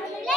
family